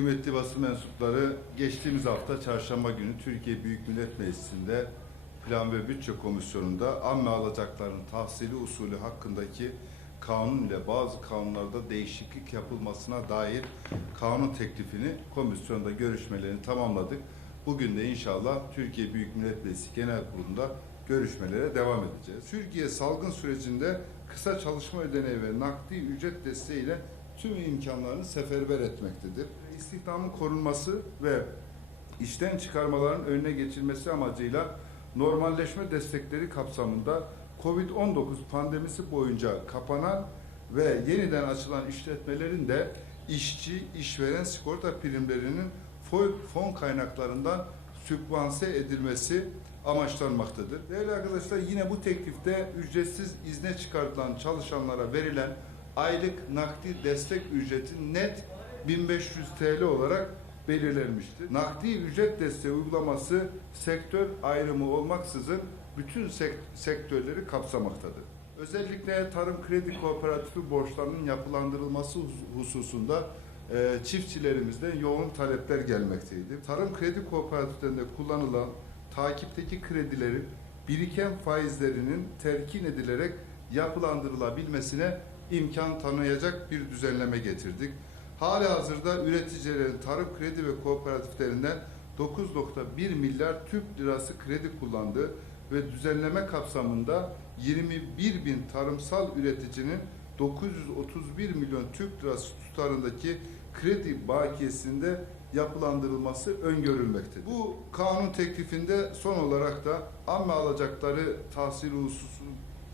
Kıymetli basın mensupları, geçtiğimiz hafta çarşamba günü Türkiye Büyük Millet Meclisi'nde Plan ve Bütçe Komisyonu'nda amme alacakların tahsili usulü hakkındaki kanun ile bazı kanunlarda değişiklik yapılmasına dair kanun teklifini komisyonda görüşmelerini tamamladık. Bugün de inşallah Türkiye Büyük Millet Meclisi Genel Kurulu'nda görüşmelere devam edeceğiz. Türkiye salgın sürecinde kısa çalışma ödeneği ve nakdi ücret desteğiyle tüm imkanlarını seferber etmektedir. İstihdamın korunması ve işten çıkarmaların önüne geçilmesi amacıyla normalleşme destekleri kapsamında COVID-19 pandemisi boyunca kapanan ve yeniden açılan işletmelerin de işçi, işveren sigorta primlerinin fon- kaynaklarından sübvanse edilmesi amaçlanmaktadır. Değerli arkadaşlar yine bu teklifte ücretsiz izne çıkartılan çalışanlara verilen aylık nakdi destek ücreti net 1500 TL olarak belirlenmiştir. Nakdi ücret desteği uygulaması sektör ayrımı olmaksızın bütün sek- sektörleri kapsamaktadır. Özellikle tarım kredi kooperatifi borçlarının yapılandırılması hus- hususunda e, çiftçilerimizden yoğun talepler gelmekteydi. Tarım kredi kooperatiflerinde kullanılan takipteki kredilerin biriken faizlerinin terkin edilerek yapılandırılabilmesine imkan tanıyacak bir düzenleme getirdik. Hali hazırda üreticilerin tarım kredi ve kooperatiflerinden 9.1 milyar Türk lirası kredi kullandığı ve düzenleme kapsamında 21 bin tarımsal üreticinin 931 milyon Türk lirası tutarındaki kredi bakiyesinde yapılandırılması öngörülmektedir. Bu kanun teklifinde son olarak da amme alacakları tahsil hususu,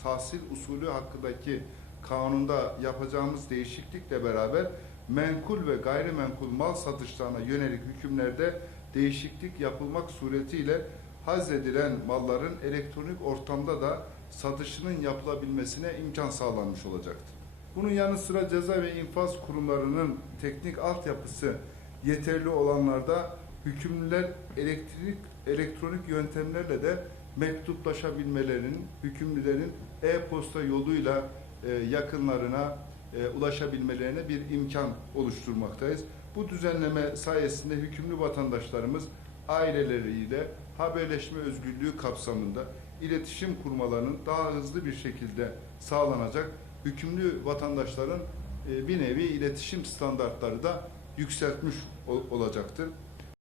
tahsil usulü hakkındaki kanunda yapacağımız değişiklikle beraber menkul ve gayrimenkul mal satışlarına yönelik hükümlerde değişiklik yapılmak suretiyle hazredilen malların elektronik ortamda da satışının yapılabilmesine imkan sağlanmış olacaktır. Bunun yanı sıra ceza ve infaz kurumlarının teknik altyapısı yeterli olanlarda hükümlüler elektrik elektronik yöntemlerle de mektuplaşabilmelerinin, hükümlülerin e-posta yoluyla e, yakınlarına e, ulaşabilmelerine bir imkan oluşturmaktayız. Bu düzenleme sayesinde hükümlü vatandaşlarımız aileleriyle haberleşme özgürlüğü kapsamında iletişim kurmalarının daha hızlı bir şekilde sağlanacak. Hükümlü vatandaşların e, bir nevi iletişim standartları da yükseltmiş ol- olacaktır.